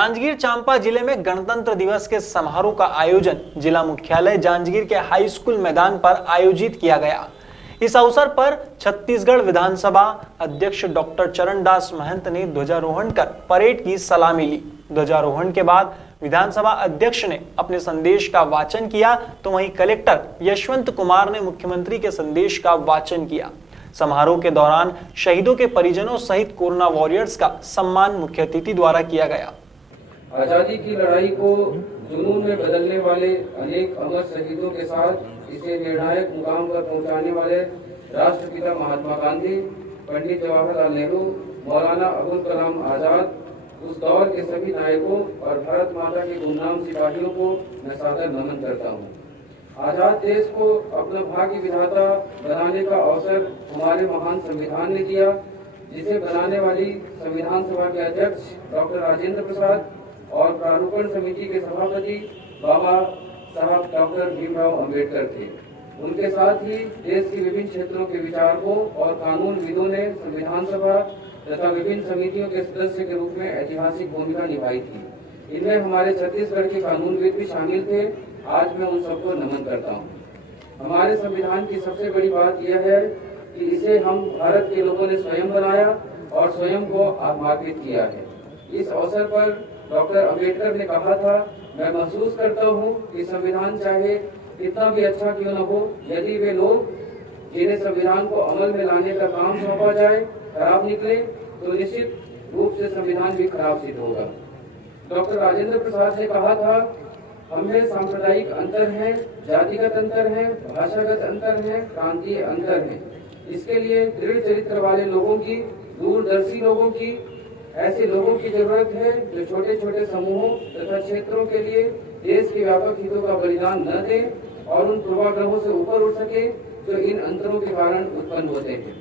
जांजगीर चांपा जिले में गणतंत्र दिवस के समारोह का आयोजन जिला मुख्यालय जांजगीर के हाई स्कूल मैदान पर आयोजित किया गया। इस अवसर पर छत्तीसगढ़ विधानसभा अध्यक्ष डॉक्टर चरणदास महंत ने ध्वजारोहण कर परेड की सलामी ली। ध्वजारोहण के बाद विधानसभा अध्यक्ष ने अपने संदेश का वाचन किया, तो वहीं कलेक्टर यशवंत कुमार ने मुख्यमंत्री के संदेश का वाचन किया। समारोह के दौरान शहीदों के परिजनों सहित कोरोना वॉरियर्स का सम्मान मुख्य अतिथि द्वारा किया गया। आजादी की लड़ाई को जुनून में बदलने वाले अनेक अमर शहीदों के साथ इसे निर्णायक मुकाम पर पहुंचाने वाले राष्ट्रपिता महात्मा गांधी, पंडित जवाहरलाल नेहरू, मौलाना अबुल कलाम आजाद, उस दौर के सभी नायकों और भारत माता के गुमनाम सिपाहियों को मैं सादर नमन करता हूँ। आजाद देश को अपना भाग्य विधाता बनाने का अवसर हमारे महान संविधान ने दिया, जिसे बनाने वाली संविधान सभा के अध्यक्ष डॉक्टर राजेंद्र प्रसाद और प्रारूपण समिति के सभापति बाबा साहब डॉक्टर भीमराव अंबेडकर थे। उनके साथ ही देश के विभिन्न क्षेत्रों के विचारकों और कानूनविदों ने संविधान सभा तथा विभिन्न समितियों के सदस्य के रूप में ऐतिहासिक भूमिका निभाई थी। इनमें हमारे छत्तीसगढ़ के कानूनविद भी शामिल थे। आज मैं उन सबको नमन करता हूँ। हमारे संविधान की सबसे बड़ी बात यह है कि इसे हम भारत के लोगों ने स्वयं बनाया और स्वयं को आत्मार्पित किया है। इस अवसर पर डॉक्टर अंबेडकर ने कहा था, मैं महसूस करता हूँ कि संविधान चाहे कितना भी अच्छा क्यों न हो, यदि वे लोग जिन्हें संविधान को अमल में लाने का काम सौंपा जाए खराब निकले तो निश्चित रूप से संविधान भी खराब सिद्ध होगा। डॉक्टर राजेंद्र प्रसाद ने कहा था, हमें सांप्रदायिक अंतर है, जातिगत अंतर है, भाषागत अंतर है, प्रांतीय अंतर है। इसके लिए दृढ़ चरित्र वाले लोगों की, दूरदर्शी लोगों की, ऐसे लोगों की जरूरत है जो छोटे छोटे समूहों तथा क्षेत्रों के लिए देश के व्यापक हितों का बलिदान न दें और उन पूर्वाग्रहों से ऊपर उठ सके जो इन अंतरों के कारण उत्पन्न होते हैं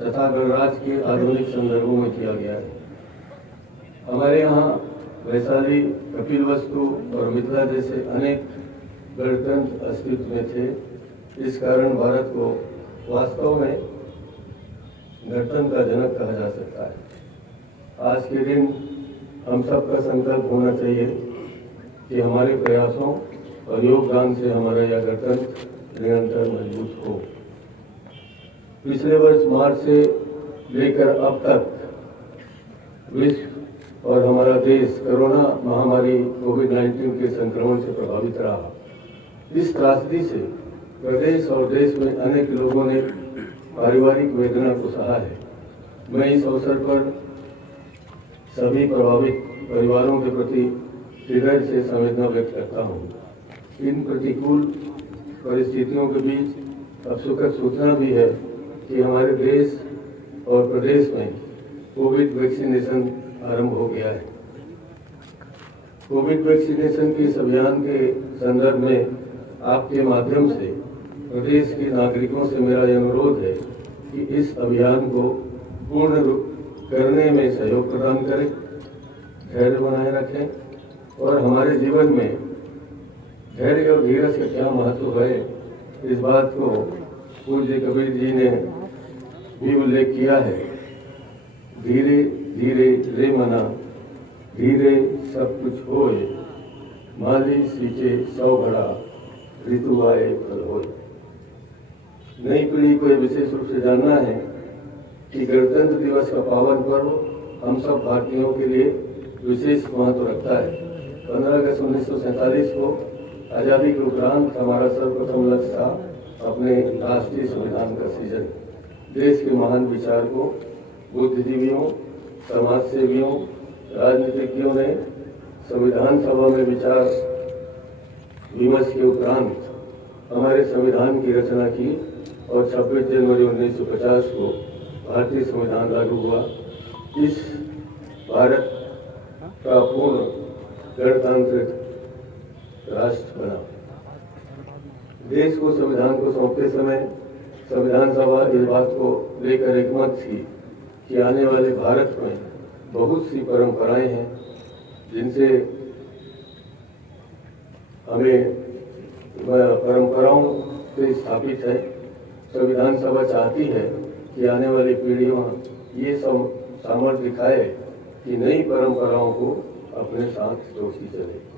तथा गणराज्य के आधुनिक संदर्भों में किया गया है। हमारे यहाँ वैशाली, कपिलवस्तु और मिथिला जैसे अनेक गणतंत्र अस्तित्व में थे। इस कारण भारत को वास्तव में गणतंत्र का जनक कहा जा सकता है। आज के दिन हम सबका संकल्प होना चाहिए कि हमारे प्रयासों और योगदान से हमारा यह गणतंत्र निरंतर मजबूत हो। पिछले वर्ष मार्च से लेकर अब तक विश्व और हमारा देश कोरोना महामारी कोविड-19 के संक्रमण से प्रभावित रहा। इस त्रासदी से प्रदेश और देश में अनेक लोगों ने पारिवारिक वेदना को सहा है। मैं इस अवसर पर सभी प्रभावित परिवारों के प्रति हृदय से संवेदना व्यक्त करता हूँ। इन प्रतिकूल परिस्थितियों के बीच अब सुखद सूचना भी है कि हमारे देश और प्रदेश में कोविड वैक्सीनेशन आरंभ हो गया है। कोविड वैक्सीनेशन के इस अभियान के संदर्भ में आपके माध्यम से प्रदेश के नागरिकों से मेरा यह अनुरोध है कि इस अभियान को पूर्ण करने में सहयोग प्रदान करें, धैर्य बनाए रखें और हमारे जीवन में धैर्य और धीरज का क्या महत्व है, इस बात को पूज्य कबीर जी ने भी उल्लेख किया है। धीरे धीरे रे मना, धीरे सब कुछ होए, माली सींचे 100 घड़ा, ऋतु आए फल होए। नई पीढ़ी को यह विशेष रूप से जानना है कि गणतंत्र दिवस का पावन पर्व हम सब भारतीयों के लिए विशेष महत्व रखता है। 15 अगस्त 1947 को आज़ादी के उपरांत हमारा सर्वप्रथम लक्ष्य था अपने राष्ट्रीय संविधान का सृजन। देश के महान विचारकों, बुद्धिजीवियों, समाज सेवियों, राजनीतिज्ञों ने संविधान सभा में विचार विमर्श के उपरांत हमारे संविधान की रचना की और 26 जनवरी 1950 को भारतीय संविधान लागू हुआ। इस भारत का पूर्ण गणतांत्रिक राष्ट्र बना। देश को संविधान को सौंपते समय संविधान सभा इस बात को लेकर एकमत थी कि आने वाले भारत में बहुत सी परंपराएं हैं जिनसे हमें परंपराओं से स्थापित है। संविधान सभा चाहती है कि आने वाली पीढ़ियों ये सब सामर्थ्य दिखाए की नई परंपराओं को अपने साथ जोड़ती चले।